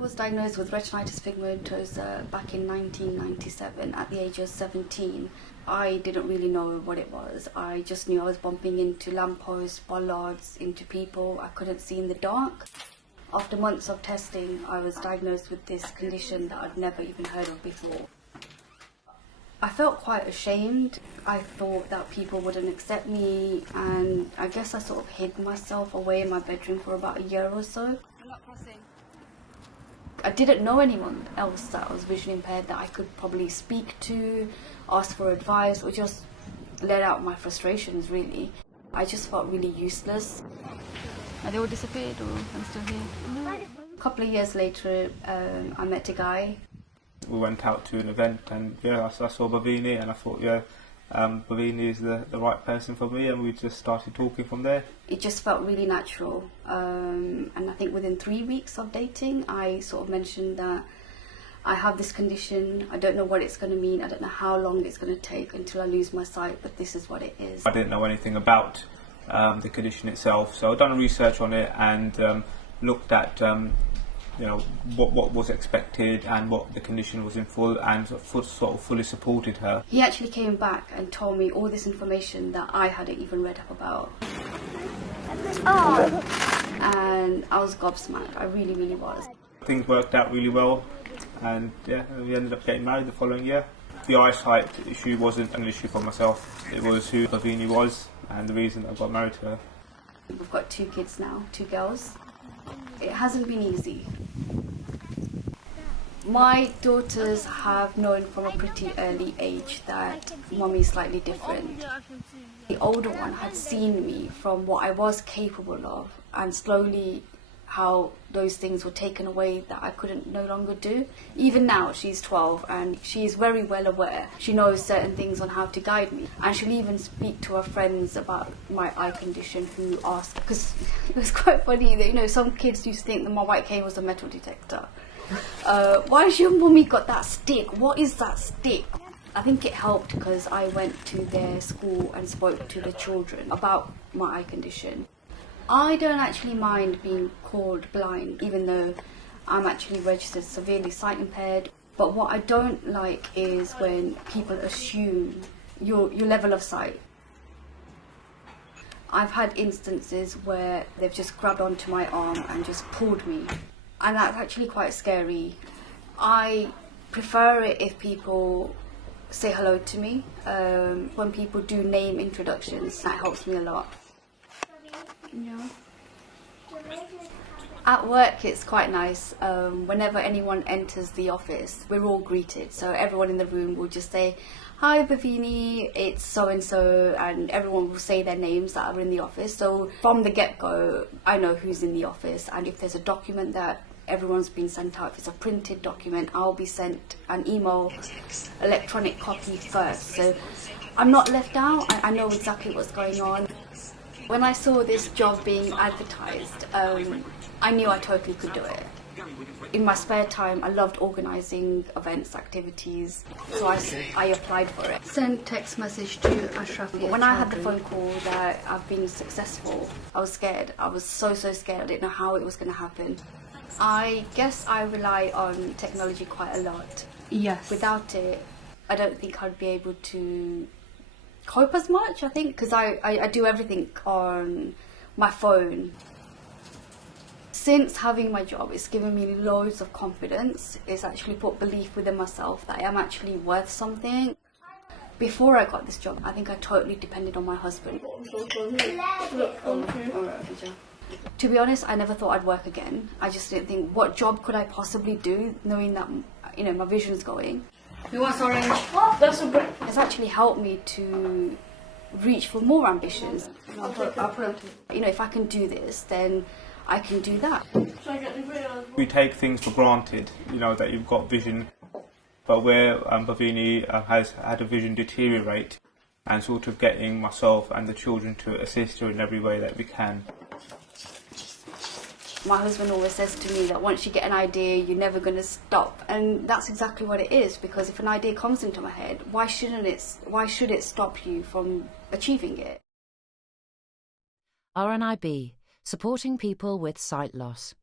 was diagnosed with retinitis pigmentosa back in 1997 at the age of 17. I didn't really know what it was. I just knew I was bumping into lampposts, bollards, into people. I couldn't see in the dark. After months of testing, I was diagnosed with this condition that I'd never even heard of before. I felt quite ashamed. I thought that people wouldn't accept me, and I guess I sort of hid myself away in my bedroom for about a year or so. I didn't know anyone else that was vision impaired that I could probably speak to, ask for advice, or just let out my frustrations, really. I just felt really useless. Are they all disappeared, or I'm still here? No. A couple of years later, I met a guy. We went out to an event, and yeah, I saw Bhavini, and I thought, yeah, Bhavini is the right person for me, and we just started talking from there. It just felt really natural, and I think within 3 weeks of dating, I sort of mentioned that I have this condition. I don't know what it's going to mean. I don't know how long it's going to take until I lose my sight, but this is what it is. I didn't know anything about the condition itself, so I've done research on it and looked at you know, what was expected and what the condition was in full, and sort of fully supported her. He actually came back and told me all this information that I hadn't even read up about. Oh. And I was gobsmacked. I really, really was. Things worked out really well, and yeah, we ended up getting married the following year. The eyesight issue wasn't an issue for myself. It was who Bhavini was and the reason I got married to her. We've got 2 kids now, 2 girls. It hasn't been easy. My daughters have known from a pretty early age that Mummy is slightly different. The older one had seen me from what I was capable of, and slowly how those things were taken away that I couldn't no longer do. Even now, she's 12 and she's very well aware. She knows certain things on how to guide me, and she'll even speak to her friends about my eye condition who ask, because it was quite funny that, you know, some kids used to think that my white cane was a metal detector. Why has your mummy got that stick? What is that stick? I think it helped because I went to their school and spoke to the children about my eye condition. I don't actually mind being called blind, even though I'm actually registered severely sight impaired. But what I don't like is when people assume your level of sight. I've had instances where they've just grabbed onto my arm and just pulled me. And that's actually quite scary. I prefer it if people say hello to me. When people do name introductions, that helps me a lot. Yeah. At work it's quite nice. Whenever anyone enters the office, we're all greeted. So everyone in the room will just say, "Hi Bhavini, it's so-and-so," and everyone will say their names that are in the office. So from the get-go, I know who's in the office, and if there's a document that everyone's been sent out, if it's a printed document, I'll be sent an email, electronic copy first. So I'm not left out, I know exactly what's going on. When I saw this job being advertised, I knew I totally could do it. In my spare time, I loved organising events, activities, so I applied for it. Sent text message to Ashraf. When I had the phone call that I've been successful, I was scared. I was so scared. I didn't know how it was going to happen. I guess I rely on technology quite a lot. Yes. Without it, I don't think I'd be able to cope as much, I think, because I do everything on my phone. Since having my job, it's given me loads of confidence. It's actually put belief within myself that I am actually worth something. Before I got this job, I think I totally depended on my husband. To be honest, I never thought I'd work again. I just didn't think, what job could I possibly do, knowing that, you know, my vision's going. You want orange? Oh, that's a good. It's actually helped me to reach for more ambitions. I'll put You know, if I can do this, then I can do that. We take things for granted, you know, that you've got vision, but where Bhavini has had a vision deteriorate, and sort of getting myself and the children to assist her in every way that we can. My husband always says to me that once you get an idea, you're never going to stop, and that's exactly what it is. Because if an idea comes into my head, why should it stop you from achieving it? RNIB, supporting people with sight loss.